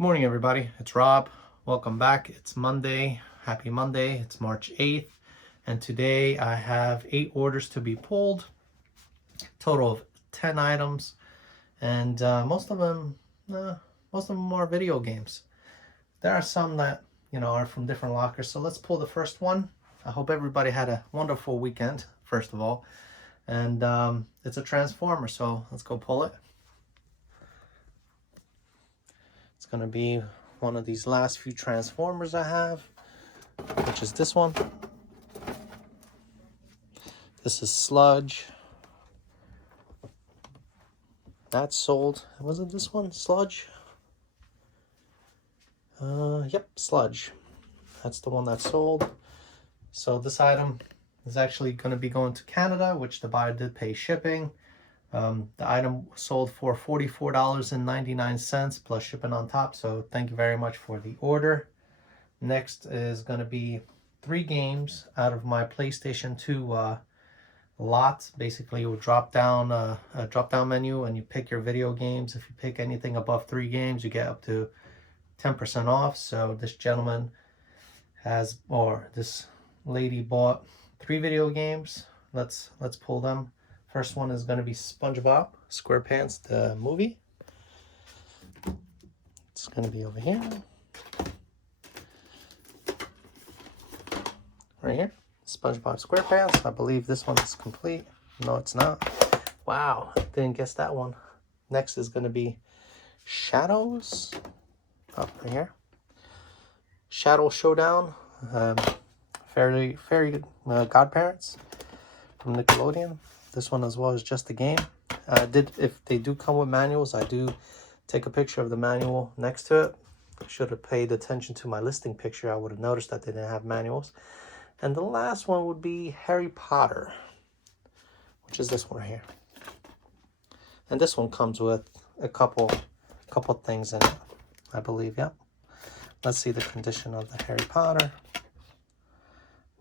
Good morning, everybody. It's Rob. Welcome back. It's Monday. Happy Monday. It's March 8th. And today I have 8 orders to be pulled. Total of 10 items. And most of them are video games. There are some that, are from different lockers. So let's pull the first one. I hope everybody had a wonderful weekend, first of all. And it's a Transformer, so let's go pull it. It's going to be one of these last few Transformers I have, which is this one. This is Sludge. That's sold. Was it this one? Sludge? Yep, Sludge. That's the one that's sold. So this item is actually going to be going to Canada, which the buyer did pay shipping. The item sold for $44.99 plus shipping on top. So thank you very much for the order. Next is going to be 3 games out of my PlayStation 2 lot. Basically, you will drop down a drop-down menu and you pick your video games. If you pick anything above 3 games, you get up to 10% off. So this gentleman this lady bought 3 video games. Let's pull them. First one is going to be Spongebob Squarepants, the movie. It's going to be over here. Right here. Spongebob Squarepants. I believe this one is complete. No, it's not. Wow, didn't guess that one. Next is going to be Shadows. Right here. Shadow Showdown. Fairy Godparents from Nickelodeon. This one as well is just a game. If they do come with manuals, I do take a picture of the manual next to it. I should have paid attention to my listing picture. I would have noticed that they didn't have manuals. And the last one would be Harry Potter, which is this one right here. And this one comes with a couple things in it, I believe. Yep. Let's see the condition of the Harry Potter.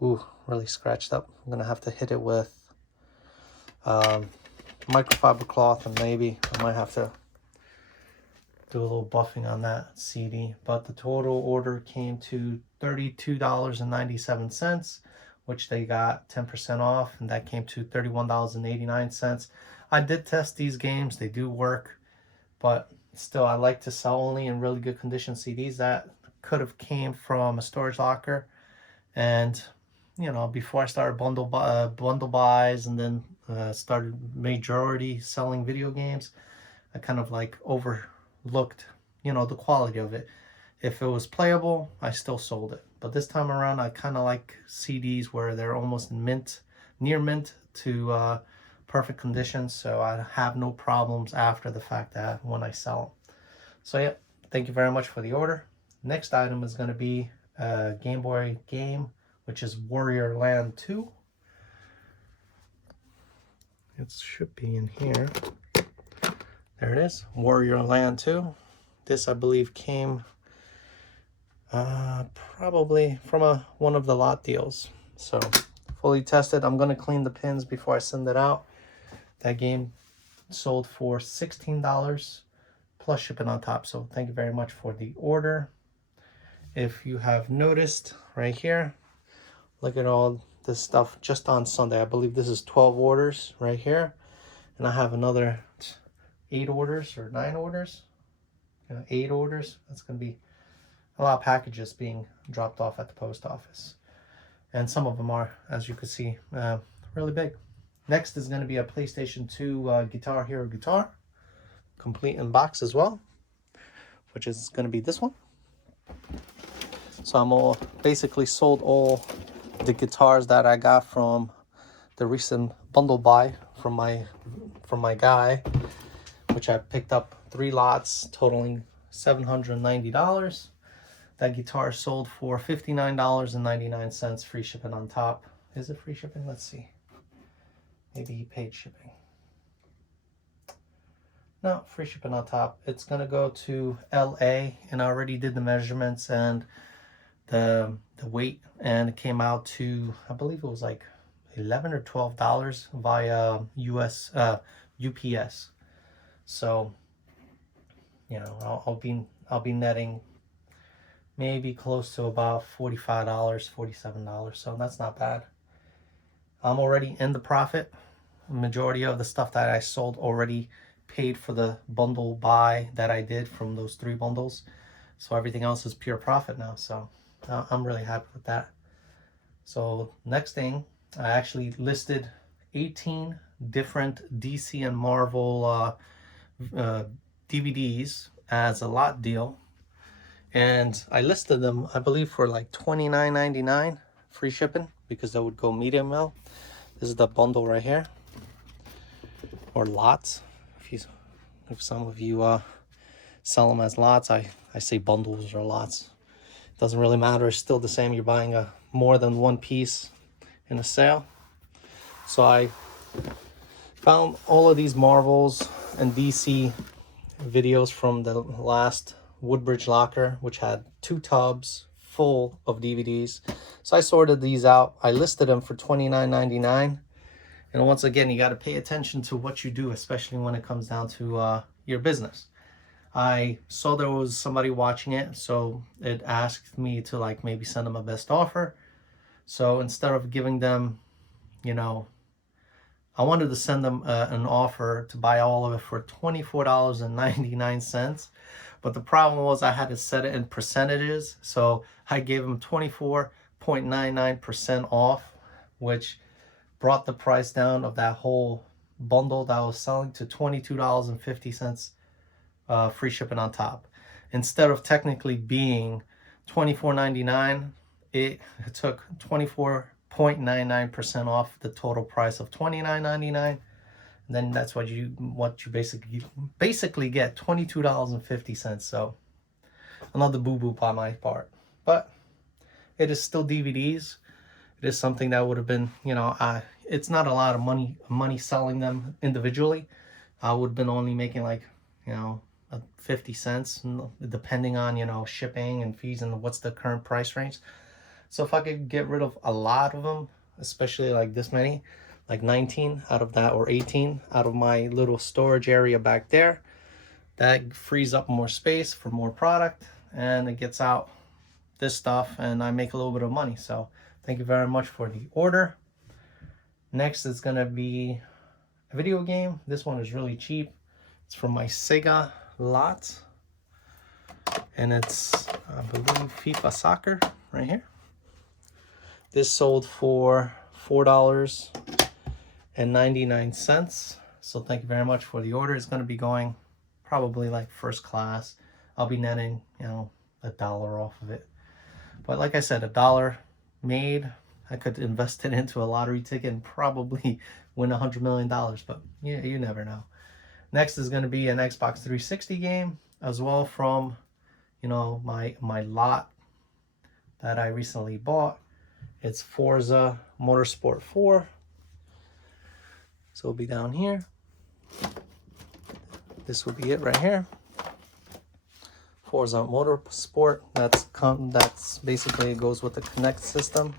Ooh, really scratched up. I'm gonna have to hit it with microfiber cloth, and maybe I might have to do a little buffing on that CD. But the total order came to $32.97, which they got 10% off, and that came to $31.89. I did test these games. They do work, but still I like to sell only in really good condition CDs. That could have came from a storage locker, and before I started bundle buys and then started majority selling video games, I kind of like overlooked, the quality of it. If it was playable, I still sold it. But this time around, I kind of like CDs where they're almost near mint to perfect condition. So I have no problems after the fact that when I sell them. So yeah, thank you very much for the order. Next item is going to be a Game Boy game, which is Warrior Land 2. It should be in here. There it is, Warrior Land 2. This, I believe, came probably from one of the lot deals. So, fully tested. I'm going to clean the pins before I send it out. That game sold for $16 plus shipping on top. So, thank you very much for the order. If you have noticed right here, look at all this stuff just on Sunday. I believe this is 12 orders right here. And I have another 8 orders or 9 orders. 8 orders. That's going to be a lot of packages being dropped off at the post office. And some of them are, as you can see, really big. Next is going to be a PlayStation 2 Guitar Hero guitar. Complete in box as well. Which is going to be this one. So I'm basically sold all the guitars that I got from the recent bundle buy from my guy, which I picked up 3 lots totaling $790. That guitar sold for $59.99, free shipping on top. Is it free shipping? Let's see. Maybe he paid shipping. No, free shipping on top. It's gonna go to LA, and I already did the measurements and the weight, and it came out to, I believe it was like $11 or $12 via UPS. So, I'll I'll be netting maybe close to about $45, $47. So that's not bad. I'm already in the profit. The majority of the stuff that I sold already paid for the bundle buy that I did from those 3 bundles. So everything else is pure profit now. So I'm really happy with that. So next thing, I actually listed 18 different DC and Marvel DVDs as a lot deal. And I listed them, I believe, for like $29.99 free shipping, because they would go medium well. This is the bundle right here, or lots. If some of you sell them as lots, I say bundles or lots. Doesn't really matter. It's still the same. You're buying more than one piece in a sale. So I found all of these Marvels and DC videos from the last Woodbridge locker, which had 2 tubs full of DVDs. So I sorted these out. I listed them for $29.99. And once again, you got to pay attention to what you do, especially when it comes down to your business. I saw there was somebody watching it, so it asked me to like maybe send them a best offer. So instead of giving them, you know, I wanted to send them an offer to buy all of it for $24.99. But the problem was I had to set it in percentages. So I gave them 24.99% off, which brought the price down of that whole bundle that I was selling to $22.50 free shipping on top. Instead of technically being $24.99, it took 24.99% off the total price of $29.99. Then that's what you basically get, $22.50. So another boo-boo by my part. But it is still DVDs. It is something that would have been, you know, it's not a lot of money selling them individually. I would have been only making like, you know, 50 cents, depending on, you know, shipping and fees and what's the current price range. So if I could get rid of a lot of them, especially like this many, like 19 out of that, or 18 out of my little storage area back there, that frees up more space for more product, and it gets out this stuff, and I make a little bit of money. So thank you very much for the order. Next is gonna be a video game. This one is really cheap. It's from my Sega lot, and it's, I believe, FIFA Soccer right here. This sold for $4.99. So thank you very much for the order. It's going to be going probably like first class. I'll be netting, you know, $1 off of it. But like I said, $1 made, I could invest it into a lottery ticket and probably win $100 million. But yeah, you never know. Next is going to be an Xbox 360 game as well, from, you know, my lot that I recently bought. It's Forza Motorsport 4. So it'll be down here. This will be it right here. Forza Motorsport. That's basically, it goes with the Kinect system.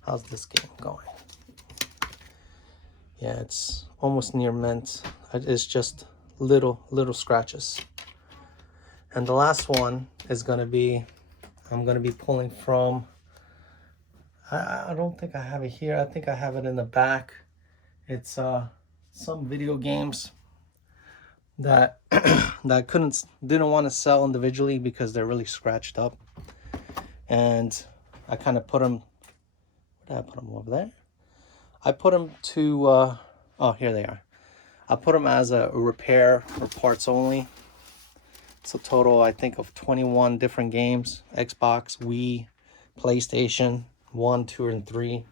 How's this game going? Yeah, it's almost near mint. It's just little scratches. And the last one is going to be, I'm going to be pulling from, I don't think I have it here. I think I have it in the back. It's some video games that that didn't want to sell individually because they're really scratched up. And I kind of put them, where did I put them? Over there? I put them to, oh, here they are. I put them as a repair or parts only. It's a total, I think, of 21 different games. Xbox, Wii, PlayStation 1, 2, and 3.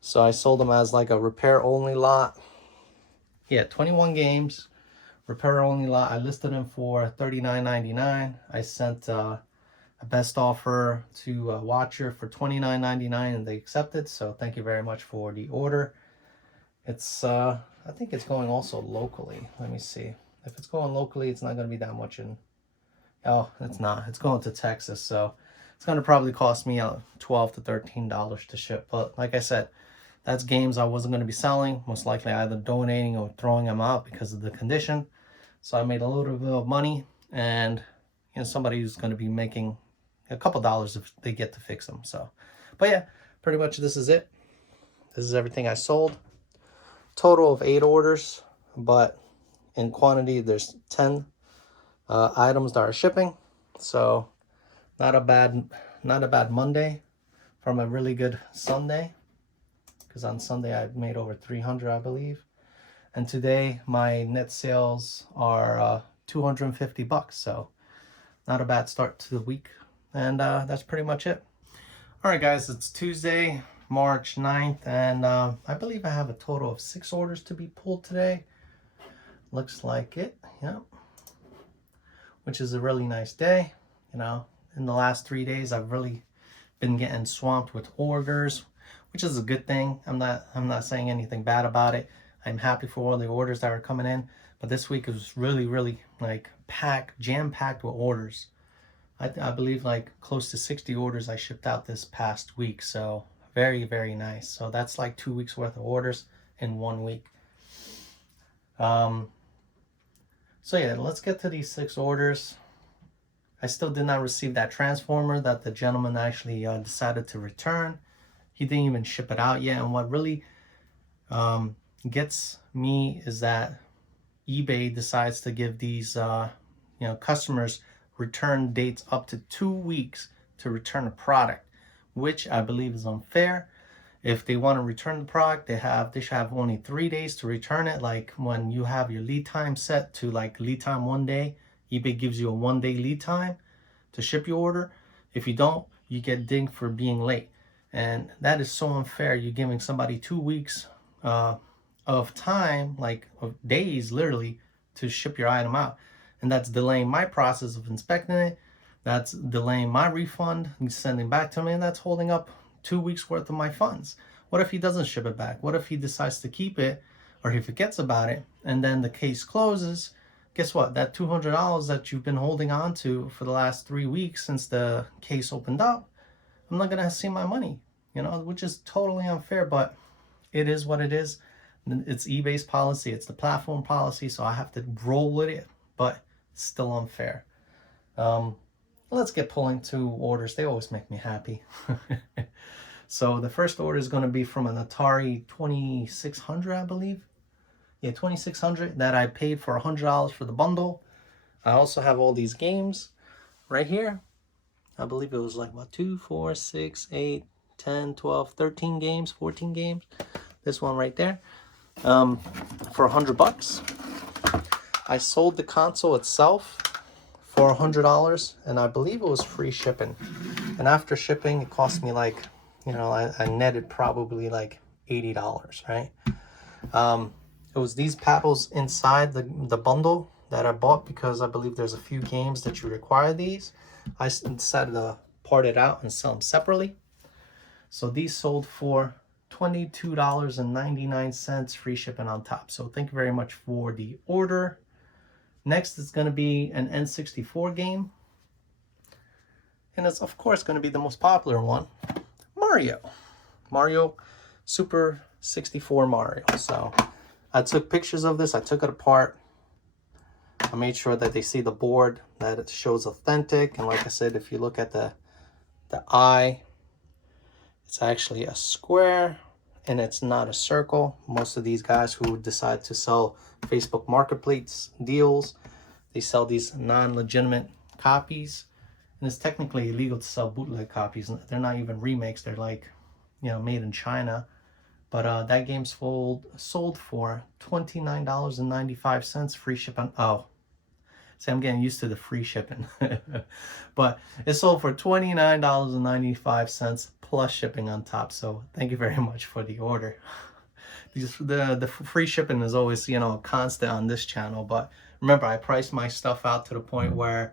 So I sold them as like a repair only lot. Yeah, 21 games, repair only lot. I listed them for $39.99. I sent a best offer to a watcher for $29.99, and they accepted. So thank you very much for the order. It's I think it's going also locally. Let me see. If it's going locally, it's not going to be that much in... Oh, it's not. It's going to Texas, so it's going to probably cost me $12 to $13 to ship. But like I said, that's games I wasn't going to be selling. Most likely either donating or throwing them out because of the condition. So I made a little bit of money, and you know, somebody who's going to be making a couple dollars if they get to fix them. So, but yeah, pretty much this is it. This is everything I sold. Total of 8 orders, but in quantity there's 10 items that are shipping. So not a bad Monday from a really good Sunday, because on Sunday I made over 300, I believe. And today my net sales are $250, so not a bad start to the week. And that's pretty much it. All right, guys, it's Tuesday, March 9th, and I believe I have a total of 6 orders to be pulled today. Looks like it, yeah. Which is a really nice day. You know, in the last 3 days, I've really been getting swamped with orders, which is a good thing. I'm not saying anything bad about it. I'm happy for all the orders that are coming in, but this week was really like jam-packed with orders. I believe like close to 60 orders I shipped out this past week, so very nice. So that's like 2 weeks worth of orders in 1 week. So yeah, let's get to these 6 orders. I still did not receive that transformer that the gentleman actually decided to return. He didn't even ship it out yet. And what really gets me is that eBay decides to give these customers return dates up to 2 weeks to return a product, which I believe is unfair. If they want to return the product, they should have only 3 days to return it. Like when you have your lead time set to like lead time 1 day, eBay gives you a 1-day lead time to ship your order. If you don't, you get dinged for being late. And that is so unfair. You're giving somebody 2 weeks of time, like of days literally, to ship your item out. And that's delaying my process of inspecting it. That's delaying my refund and sending back to me, and that's holding up 2 weeks worth of my funds. What if he doesn't ship it back? What if he decides to keep it, or he forgets about it, and then the case closes? Guess what? That $200 that you've been holding on to for the last 3 weeks since the case opened up, I'm not gonna see my money, you know, which is totally unfair, but it is what it is. It's eBay's policy, it's the platform policy, so I have to roll with it, but it's still unfair. Let's get pulling to orders. They always make me happy. So the first order is going to be from an Atari 2600, I believe. Yeah, 2600 that I paid for $100 for the bundle. I also have all these games right here. I believe it was like, what, 2, 4, 6, 8, 10, 12, 13 games, 14 games. This one right there for $100. I sold the console itself for $100, and I believe it was free shipping. And after shipping, it cost me like, you know, I netted probably like $80, right? It was these paddles inside the bundle that I bought because I believe there's a few games that you require these. I decided to part it out and sell them separately. So these sold for $22.99, free shipping on top. So thank you very much for the order. Next is going to be an N64 game. And it's, of course, going to be the most popular one, Mario Super 64 Mario. So I took pictures of this. I took it apart. I made sure that they see the board, that it shows authentic. And like I said, if you look at the eye, it's actually a square and it's not a circle. Most of these guys who decide to sell Facebook Marketplace deals, they sell these non-legitimate copies. And it's technically illegal to sell bootleg copies. They're not even remakes. They're like, you know, made in China. But that game's sold for $29.95, free shipping. Oh, see, I'm getting used to the free shipping. But it sold for $29.95 plus shipping on top. So thank you very much for the order. The free shipping is always, you know, constant on this channel. But remember, I priced my stuff out to the point where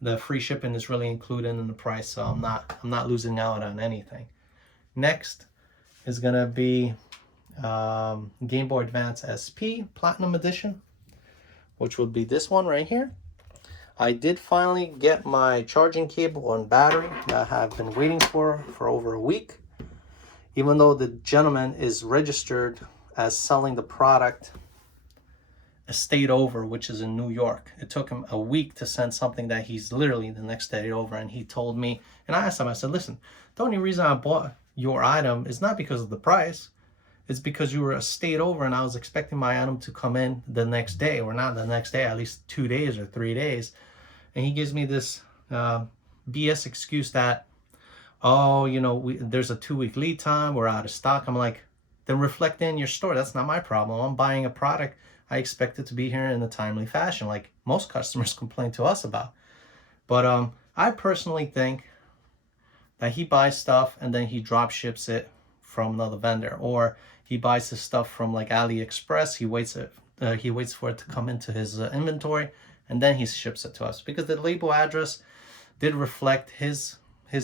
the free shipping is really included in the price, so I'm not losing out on anything. Next is gonna be Game Boy Advance SP Platinum Edition, which would be this one right here. I did finally get my charging cable and battery that I have been waiting for over a week. Even though the gentleman is registered as selling the product state over, which is in New York. It took him a week to send something that he's literally the next day over. And he told me, and I asked him, I said, listen, the only reason I bought your item is not because of the price. It's because you were a state over and I was expecting my item to come in the next day, or not the next day, at least 2 days or 3 days. And he gives me this BS excuse that, oh, you know, there's a 2-week lead time, we're out of stock. I'm like, then reflect in your store. That's not my problem. I'm buying a product. I expect it to be here in a timely fashion, like most customers complain to us about. But I personally think that he buys stuff and then he drop ships it from another vendor, or he buys his stuff from like AliExpress. He waits for it to come into his inventory, and then he ships it to us, because the label address did reflect his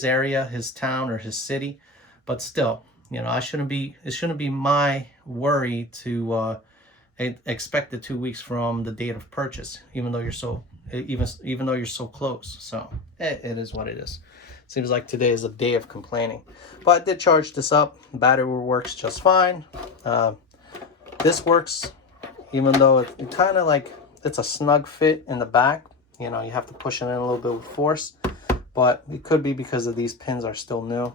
area, his town, or his city. But still, you know, it shouldn't be my worry to expect it 2 weeks from the date of purchase, even though you're so close. So it is what it is. Seems like today is a day of complaining. But I did charge this up. Battery works just fine. This works, even though it kind of like, it's a snug fit in the back. You know, you have to push it in a little bit with force. But it could be because of these pins are still new.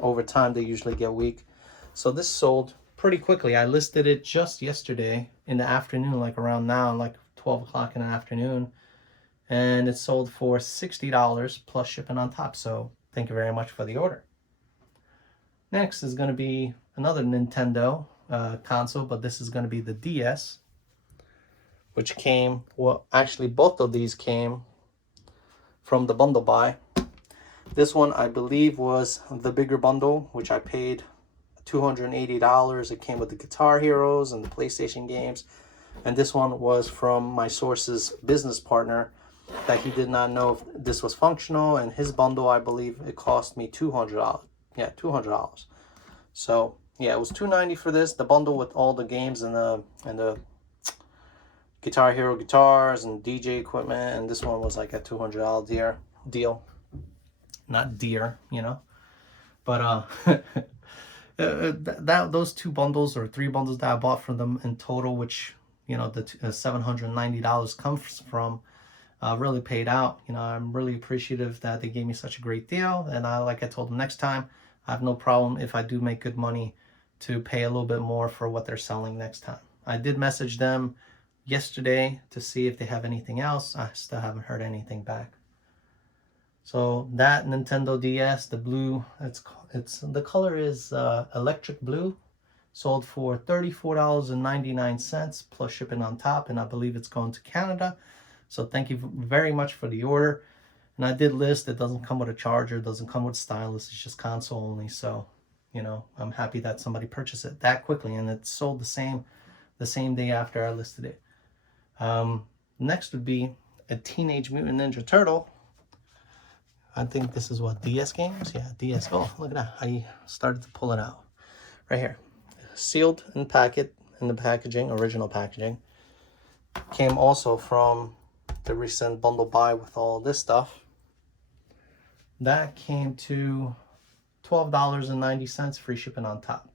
Over time, they usually get weak. So this sold pretty quickly. I listed it just yesterday in the afternoon, like around now, like 12 o'clock in the afternoon. And it sold for $60 plus shipping on top. So thank you very much for the order. Next is going to be another Nintendo console, but this is going to be the DS, which came, well, actually both of these came from the bundle buy. This one, I believe, was the bigger bundle, which I paid $280. It came with the Guitar Heroes and the PlayStation games. And this one was from my source's business partner, that he did not know if this was functional. And his bundle, I believe, it cost me $200. Yeah, $200. So yeah, it was $290 for this, the bundle with all the games and the Guitar Hero guitars and DJ equipment. And this one was like a $200 deal. Not dear, you know. But those 2 bundles or 3 bundles that I bought from them in total, which, you know, the $790 comes from, really paid out. You know, I'm really appreciative that they gave me such a great deal. And like I told them, next time I have no problem, if I do make good money, to pay a little bit more for what they're selling next time. I did message them yesterday to see if they have anything else. I still haven't heard anything back. So that Nintendo DS, the blue, it's the color is electric blue, sold for $34.99 plus shipping on top, and I believe it's going to Canada. So thank you very much for the order. And I did list, it doesn't come with a charger, doesn't come with stylus, it's just console only. So, you know, I'm happy that somebody purchased it that quickly, and it sold the same day after I listed it. Next would be a Teenage Mutant Ninja Turtle. I think this is what, DS games? Yeah, DS. Oh, look at that. I started to pull it out. Right here. Sealed in the packaging, original packaging. Came also from the recent bundle buy with all this stuff. That came to $12.90, free shipping on top.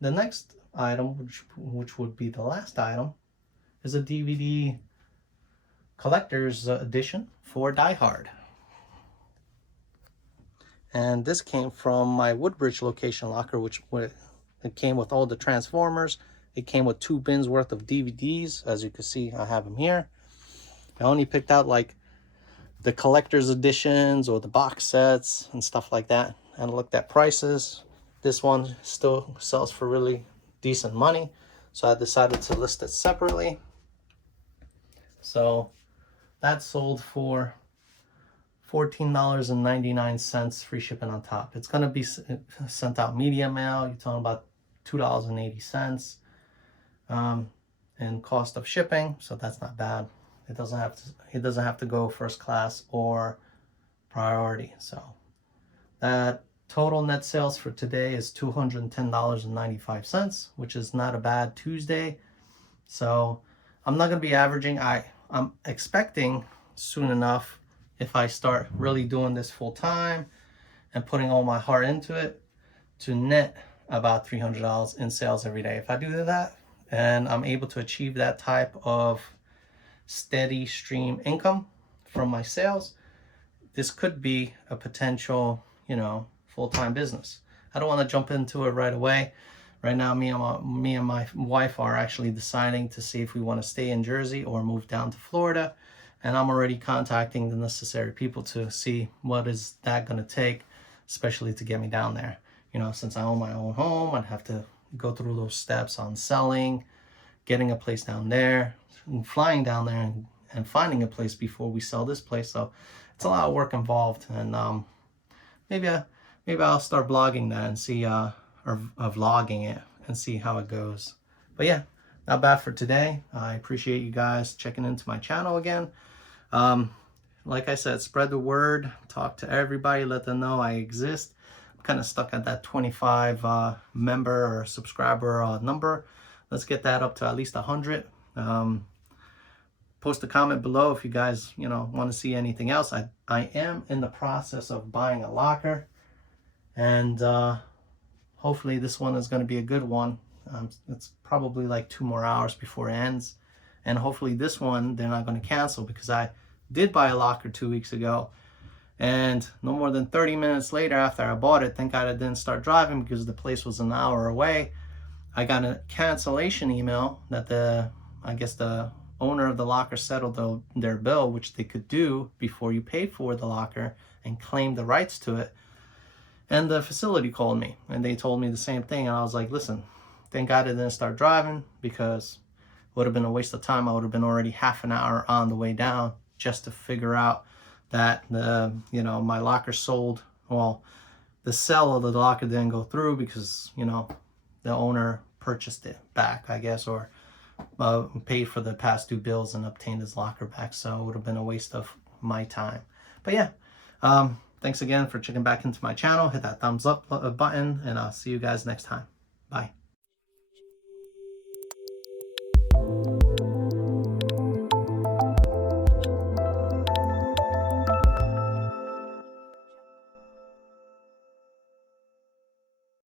The next item, which would be the last item, is a DVD collector's edition for Die Hard. And this came from my Woodbridge location locker, which it came with all the Transformers. It came with 2 bins worth of DVDs. As you can see, I have them here. I only picked out like the collector's editions or the box sets and stuff like that, and looked at prices. This one still sells for really decent money, so I decided to list it separately. So that sold for $14.99, free shipping on top. It's going to be sent out media mail. You're talking about $2.80 and cost of shipping, so that's not bad. It doesn't have to go first class or priority. So that total net sales for today is $210.95, which is not a bad Tuesday. So I'm not going to be averaging. I'm expecting soon enough, if I start really doing this full time and putting all my heart into it, to net about $300 in sales every day. If I do that, and I'm able to achieve that type of steady stream income from my sales, this could be a potential, you know, full-time business. I don't want to jump into it right away. Right now, me and my wife are actually deciding to see if we want to stay in Jersey or move down to Florida. And I'm already contacting the necessary people to see what is that going to take, especially to get me down there. You know, since I own my own home, I'd have to go through those steps on selling, getting a place down there, and flying down there and finding a place before we sell this place. So it's a lot of work involved. And maybe I'll start blogging that and see, or vlogging it and see how it goes. But yeah, not bad for today. I appreciate you guys checking into my channel again. Like I said, spread the word, talk to everybody, let them know I exist. I'm kind of stuck at that 25 member or subscriber number. Let's get that up to at least 100. Post a comment below if you guys, you know, want to see anything else. I am in the process of buying a locker, and hopefully this one is going to be a good one. It's probably like 2 more hours before it ends, and hopefully this one they're not going to cancel, because I did buy a locker 2 weeks ago, and no more than 30 minutes later after I bought it, thank God I didn't start driving because the place was an hour away, I got a cancellation email that I guess the owner of the locker settled their bill, which they could do before you paid for the locker and claim the rights to it. And the facility called me and they told me the same thing, and I was like, listen, thank God I didn't start driving, because it would have been a waste of time. I would have been already half an hour on the way down just to figure out that my locker sold. Well, the sale of the locker didn't go through because, you know, the owner purchased it back, I guess, or paid for the past due bills and obtained his locker back. So it would have been a waste of my time. But yeah, thanks again for checking back into my channel. Hit that thumbs up button, and I'll see you guys next time. Bye.